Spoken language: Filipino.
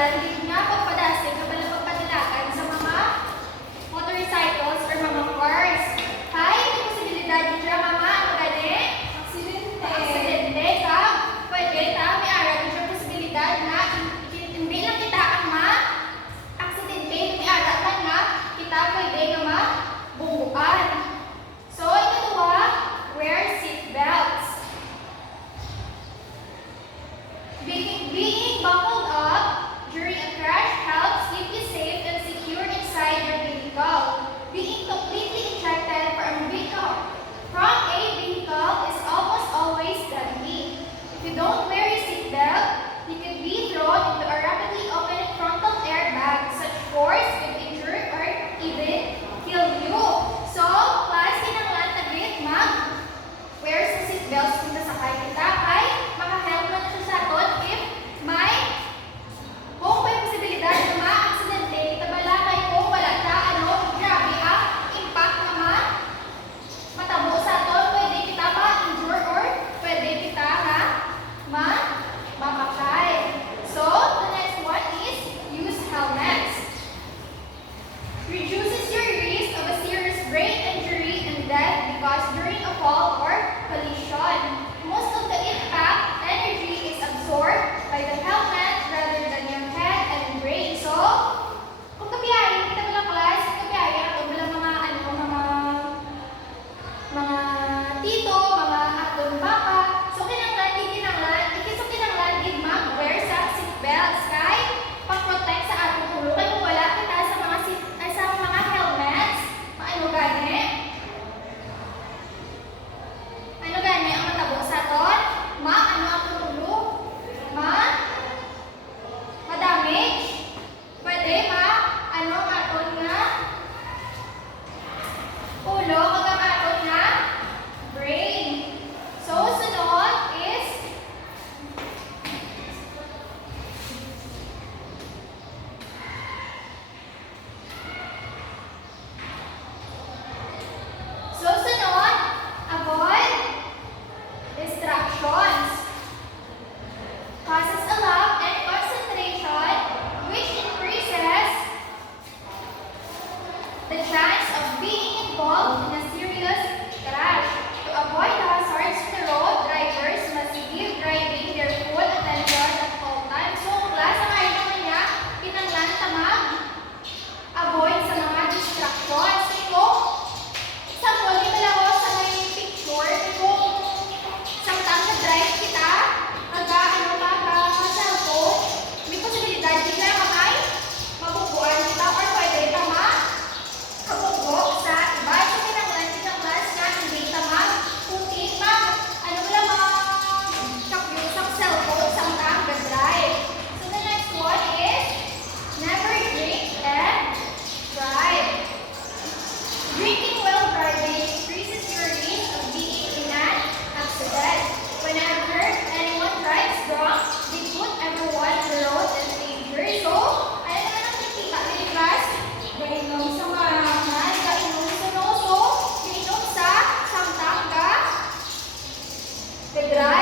kinahanglan nga pagpadasig na pala pagpadilakan sa mga motorcycles or mga cars. Hay, may posibilidad din siya mama, ano gani? Aksidente ka. Pwede ta, may ara din siya posibilidad na hindi lang kita ang aksidente, may ara ka nga kita pwede nga mabunguan. So, ikalawa, wear seat belts. Being buckled up during a crash helps keep you safe and secure inside your vehicle. Being completely ejected from a vehicle is almost always deadly. If you don't wear your seatbelt, you could be thrown into a rapidly opening frontal airbag. Such force could injure or even kill you. So, class, kinanglan taglit mag-wear sa seatbelts kung nasakay kita kay maka-help na siya sa aton if kung may posibilidad na ma-aksidente, tabala kay kung wala ta, grabe ang impact na matabo sa aton, pwede kita ma-injure or pwede kita mamatay. So, the next one is use helmets. Reduces your risk of a serious brain injury and death because during a fall or collision, most of the impact energy is absorbed by the helmet rather than your head and brain. So, kung kabiyahin, kita pala class, kung kabiyahin ato mga tito, mga atong papa, so kinanglan, gid mag-wear sa seatbelts kay pag-protect sa atong ulo. Kaya kung wala kita sa mga helmets, ano gani? Ano gani ang matabo sa aton? Ano ang ulo? Ma-damage. Pwede ano ang aton nga ulo kag ang aton nga brain. So, sunod is avoid distractions. Causes a lack and concentration, which increases the chance of being involved in a serious crash. To avoid hazards to the road, drivers must give driving their full attention at all times. So, class, ang ayaw naman niya, kinanglan ta mag-avoid sa mga distractions. So, example, di pala ko sa may picture, kung samtang na-drive kita, cellphone, may posibilidad din na mabubuan kita or pwede ka makabugok sa iba. So, kinanglan na hindi ka mag-putik mag-chakyo sa cellphone samtang na-drive. So, the next one is never drink and drive. Drinking while driving increases your risk of being in an accident. Whenever anyone drives drunk, they put everyone on the road in danger. So, ano naman ang nakikita ni class? Gainom sa marangan, gainom sa noso, gainom sa samtang ka drive.